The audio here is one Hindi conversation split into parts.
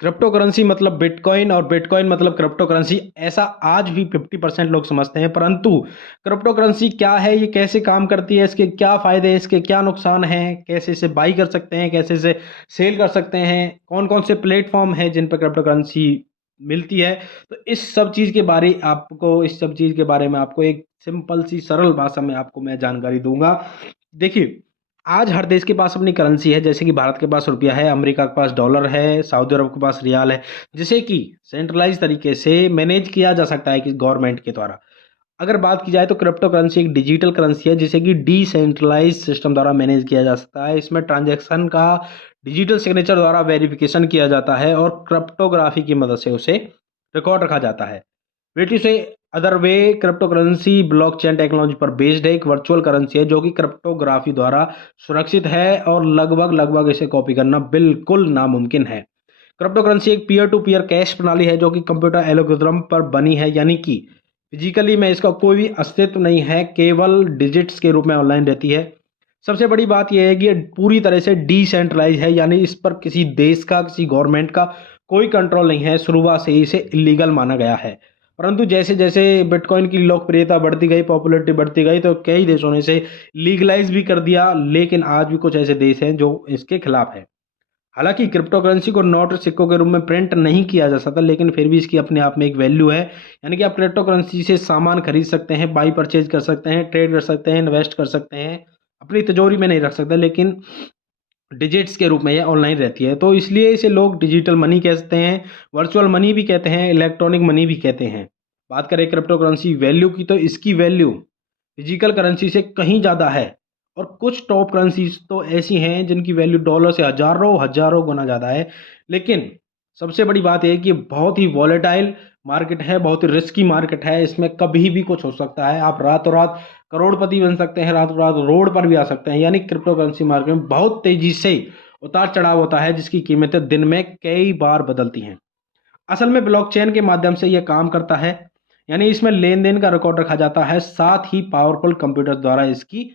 क्रिप्टो करेंसी मतलब बिटकॉइन और बिटकॉइन मतलब क्रिप्टो करेंसी, ऐसा आज भी 50% लोग समझते हैं। परंतु क्रिप्टो करेंसी क्या है, ये कैसे काम करती है, इसके क्या फायदे हैं, इसके क्या नुकसान हैं, कैसे इसे बाई कर सकते हैं, कैसे इसे सेल कर सकते हैं, कौन कौन से प्लेटफॉर्म हैं जिन पर क्रिप्टो करेंसी मिलती है। तो इस सब चीज़ के बारे में आपको एक सिंपल सी सरल भाषा में आपको मैं जानकारी दूंगा। देखिए, आज हर देश के पास अपनी करेंसी है। जैसे कि भारत के पास रुपया है, अमेरिका के पास डॉलर है, सऊदी अरब के पास रियाल है, जिसे कि सेंट्रलाइज तरीके से मैनेज किया जा सकता है कि गवर्नमेंट के द्वारा। अगर बात की जाए तो क्रिप्टो करेंसी एक डिजिटल करेंसी है जिसे कि डिसेंट्रलाइज सिस्टम द्वारा मैनेज किया जा सकता है। इसमें ट्रांजैक्शन का डिजिटल सिग्नेचर द्वारा वेरिफिकेशन किया जाता है और क्रिप्टोग्राफी की मदद से उसे रिकॉर्ड रखा जाता है। ब्रिटिश से other way, crypto currency blockchain technology पर बेस्ड है, एक वर्चुअल करेंसी है जो कि क्रिप्टोग्राफी द्वारा सुरक्षित है और लगभग लगभग इसे कॉपी करना बिल्कुल नामुमकिन है। क्रिप्टो करेंसी एक पीयर टू पीयर कैश प्रणाली है जो कि कंप्यूटर एल्गोरिथम पर बनी है, यानी कि फिजिकली में इसका कोई भी अस्तित्व नहीं है, केवल डिजिट्स के रूप में ऑनलाइन रहती है। सबसे बड़ी बात यह है कि ये पूरी तरह से डिसेंट्रलाइज है, यानी इस पर किसी देश का, किसी गवर्नमेंट का कोई कंट्रोल नहीं है। शुरुआत से ही इसे इलीगल माना गया है। परंतु जैसे जैसे बिटकॉइन की लोकप्रियता बढ़ती गई, पॉपुलैरिटी बढ़ती गई, तो कई देशों ने इसे लीगलाइज भी कर दिया। लेकिन आज भी कुछ ऐसे देश हैं जो इसके खिलाफ है। हालांकि क्रिप्टो करेंसी को नोट और सिक्कों के रूप में प्रिंट नहीं किया जा सकता, लेकिन फिर भी इसकी अपने आप में एक वैल्यू है। यानी कि आप क्रिप्टो करेंसी से सामान खरीद सकते हैं, बाई परचेज कर सकते हैं, ट्रेड कर सकते हैं, इन्वेस्ट कर सकते हैं। अपनी तिजोरी में नहीं रख सकते, लेकिन डिजिट्स के रूप में ये ऑनलाइन रहती है। तो इसलिए इसे लोग डिजिटल मनी कहते हैं, वर्चुअल मनी भी कहते हैं, इलेक्ट्रॉनिक मनी भी कहते हैं। बात करें क्रिप्टो करेंसी वैल्यू की, तो इसकी वैल्यू फिजिकल करेंसी से कहीं ज़्यादा है। और कुछ टॉप करेंसीज तो ऐसी हैं जिनकी वैल्यू डॉलर से हजारों हजारों गुना ज़्यादा है। लेकिन सबसे बड़ी बात यह है कि बहुत ही वॉलेटाइल मार्केट है, बहुत ही रिस्की मार्केट है। इसमें कभी भी कुछ हो सकता है। आप रातों रात करोड़पति बन सकते हैं, रातों रात रोड पर भी आ सकते हैं। यानी क्रिप्टो करेंसी मार्केट में बहुत तेजी से उतार चढ़ाव होता है, जिसकी कीमतें दिन में कई बार बदलती हैं। असल में ब्लॉकचेन के माध्यम से यह काम करता है, यानी इसमें लेन देन का रिकॉर्ड रखा जाता है, साथ ही पावरफुल कंप्यूटर द्वारा इसकी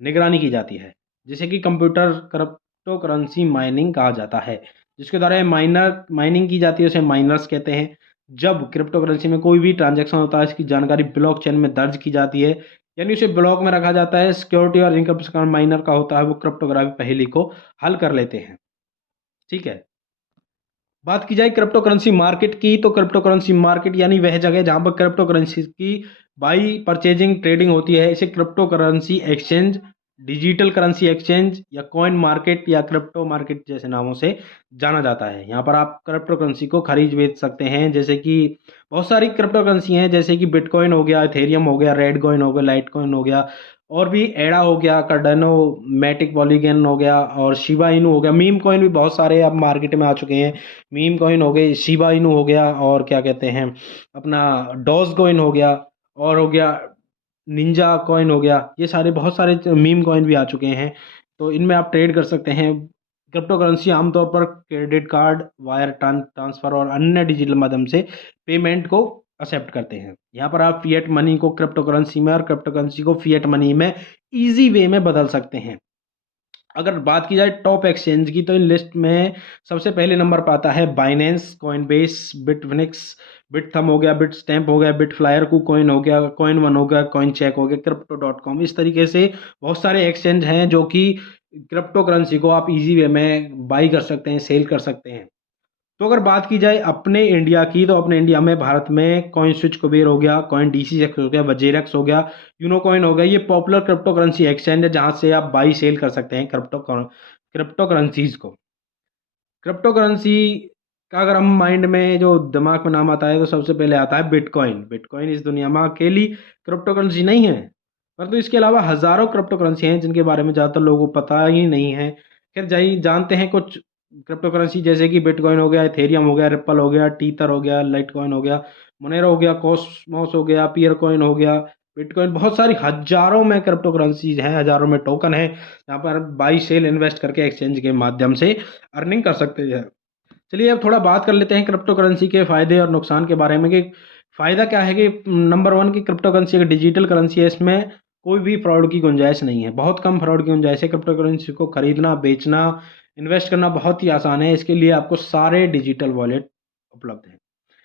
निगरानी की जाती है, जिसे कि कंप्यूटर क्रिप्टो करेंसी माइनिंग कहा जाता है। जिसके द्वारा माइनिंग की जाती है, उसे माइनर्स कहते हैं। जब क्रिप्टो करेंसी में कोई भी ट्रांजैक्शन होता है, इसकी जानकारी ब्लॉकचेन में दर्ज की जाती है, यानी उसे ब्लॉक में रखा जाता है। सिक्योरिटी और इनकम माइनर का होता है, वो क्रिप्टोग्राफी पहेली को हल कर लेते हैं। ठीक है। बात की जाए क्रिप्टो करेंसी मार्केट की, तो क्रिप्टो करेंसी मार्केट यानी वह जगह जहां पर क्रिप्टो करेंसी की बाई परचेजिंग ट्रेडिंग होती है। इसे crypto currency exchange, digital currency exchange या कॉइन मार्केट या क्रिप्टो मार्केट जैसे नामों से जाना जाता है। यहाँ पर आप क्रिप्टो करेंसी को खरीद बेच सकते हैं। जैसे कि बहुत सारी क्रिप्टो करेंसी हैं, जैसे कि बिटकॉइन हो गया, इथेरियम हो गया, रेड कॉइन हो गया, लाइट कॉइन हो गया, और भी एडा हो गया, कार्डानो, मैटिक पॉलीगन हो गया, और शिबा इनू हो गया। मीम कॉइन भी बहुत सारे अब मार्केट में आ चुके हैं। मीम कॉइन हो गए, शिबा इनू हो गया, और क्या कहते हैं अपना डॉज कॉइन हो गया, और हो गया निंजा कॉइन हो गया। ये सारे बहुत सारे मीम कॉइन भी आ चुके हैं। तो इनमें आप ट्रेड कर सकते हैं। क्रिप्टो करेंसी आमतौर पर क्रेडिट कार्ड, वायर ट्रांसफर और अन्य डिजिटल माध्यम से पेमेंट को एक्सेप्ट करते हैं। यहाँ पर आप फिएट मनी को क्रिप्टो करेंसी में और क्रिप्टो करेंसी को फिएट मनी में इजी वे में बदल सकते हैं। अगर बात की जाए टॉप एक्सचेंज की, तो इन लिस्ट में सबसे पहले नंबर पर आता है बाइनेंस, कॉइनबेस, बिटफिनिक्स, बिटथम हो गया, बिट स्टैम्प हो गया, बिट फ्लायर, कूकॉइन हो गया, कॉइन वन हो गया, कॉइन चेक हो गया, क्रिप्टो डॉट कॉम। इस तरीके से बहुत सारे एक्सचेंज हैं जो कि क्रिप्टो करेंसी को आप इजी वे में बाई कर सकते हैं, सेल कर सकते हैं। तो अगर बात की जाए अपने इंडिया की, तो अपने इंडिया में भारत में कॉइन स्विच कुबेर हो गया, कॉइन डीसीएक्स हो गया, वजेरेक्स हो गया, यूनो कॉइन हो गया। ये पॉपुलर क्रिप्टो करेंसी एक्सचेंज है जहां से आप बाई सेल कर सकते हैं क्रिप्टो करेंसीज को। क्रिप्टो करेंसी का अगर हम माइंड में जो दिमाग में नाम आता है, तो सबसे पहले आता है बिटकॉइन। बिटकॉइन इस दुनिया में अकेली क्रिप्टो करेंसी नहीं है, परंतु इसके अलावा हजारों क्रिप्टो करेंसी हैं जिनके बारे में ज़्यादातर लोगों को पता ही नहीं है। खैर जाइए जानते हैं कुछ क्रिप्टो करेंसी, जैसे कि बिटकॉइन हो गया, इथेरियम हो गया, रिप्पल हो गया, टीथर हो गया, लाइटकॉइन हो गया, मोनेरो हो गया, कॉस्मोस हो गया, पियर कॉइन हो गया, बिटकॉइन। बहुत सारी हजारों में क्रिप्टो करेंसीज हैं, हजारों में टोकन है, यहाँ पर बाई सेल इन्वेस्ट करके एक्सचेंज के माध्यम से अर्निंग कर सकते हैं। चलिए अब थोड़ा बात कर लेते हैं क्रिप्टो करेंसी के फायदे और नुकसान के बारे में। कि फायदा क्या है कि नंबर वन की क्रिप्टो करेंसी एक डिजिटल करेंसी है, इसमें कोई भी फ्रॉड की गुंजाइश नहीं है, बहुत कम फ्रॉड की गुंजाइश है। क्रिप्टो करेंसी को खरीदना, बेचना, इन्वेस्ट करना बहुत ही आसान है। इसके लिए आपको सारे डिजिटल वॉलेट उपलब्ध हैं।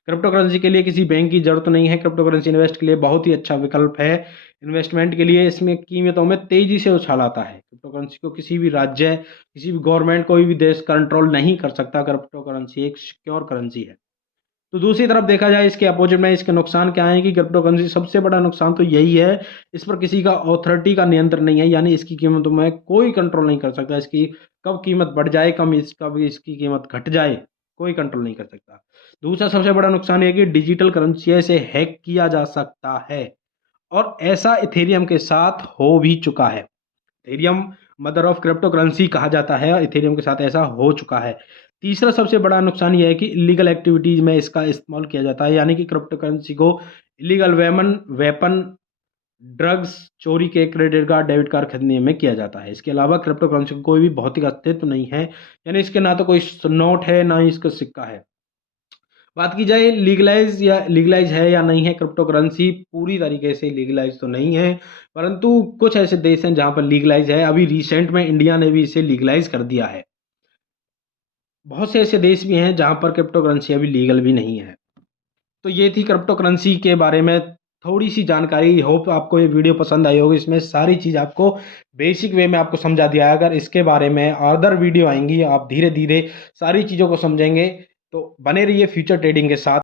क्रिप्टो करेंसी के लिए किसी बैंक की ज़रूरत नहीं है। क्रिप्टो करेंसी इन्वेस्ट के लिए बहुत ही अच्छा विकल्प है। इन्वेस्टमेंट के लिए इसमें कीमतों में तेज़ी से उछाल आता है। क्रिप्टो करेंसी को किसी भी राज्य, किसी भी गवर्नमेंट, कोई भी देश कंट्रोल नहीं कर सकता। क्रिप्टो करेंसी एक सिक्योर करेंसी है। तो दूसरी तरफ देखा जाए इसके अपोजिट में इसके नुकसान क्या है कि क्रिप्टो करेंसी सबसे बड़ा नुकसान तो यही है, इस पर किसी का अथॉरिटी का नियंत्रण नहीं है, यानी इसकी कीमतों में कोई कंट्रोल नहीं कर सकता। इसकी कब कीमत बढ़ जाए, कब इसकी कीमत घट जाए, कोई कंट्रोल नहीं कर सकता। दूसरा सबसे बड़ा नुकसान ये है कि डिजिटल करेंसी से हैक किया जा सकता है, और ऐसा इथेरियम के साथ हो भी चुका है। Ethereum mother of crypto currency कहा जाता है, और इथेरियम के साथ ऐसा हो चुका है। तीसरा सबसे बड़ा नुकसान यह है कि इलीगल एक्टिविटीज में इसका इस्तेमाल किया जाता है, यानी कि क्रिप्टो करेंसी को इलीगल वेपन, ड्रग्स, चोरी के क्रेडिट कार्ड, डेबिट कार्ड खरीदने में किया जाता है। इसके अलावा क्रिप्टो करेंसी का कोई भी भौतिक अस्तित्व नहीं है, यानी इसके ना तो कोई नोट है, ना ही इसका सिक्का है। बात की जाए लीगलाइज है या नहीं है, क्रिप्टो करेंसी पूरी तरीके से लीगलाइज तो नहीं है, परंतु कुछ ऐसे देश हैं जहां पर लीगलाइज है। अभी रिसेंट में इंडिया ने भी इसे लीगलाइज कर दिया है। बहुत से ऐसे देश भी हैं जहां पर क्रिप्टो करेंसी अभी लीगल भी नहीं है। तो ये थी क्रिप्टो करेंसी के बारे में थोड़ी सी जानकारी। होप आपको ये वीडियो पसंद आई होगी। इसमें सारी चीज़ आपको बेसिक वे में आपको समझा दिया है। अगर इसके बारे में अदर वीडियो आएंगी, आप धीरे धीरे सारी चीज़ों को समझेंगे। तो बने रहिए फ्यूचर ट्रेडिंग के साथ।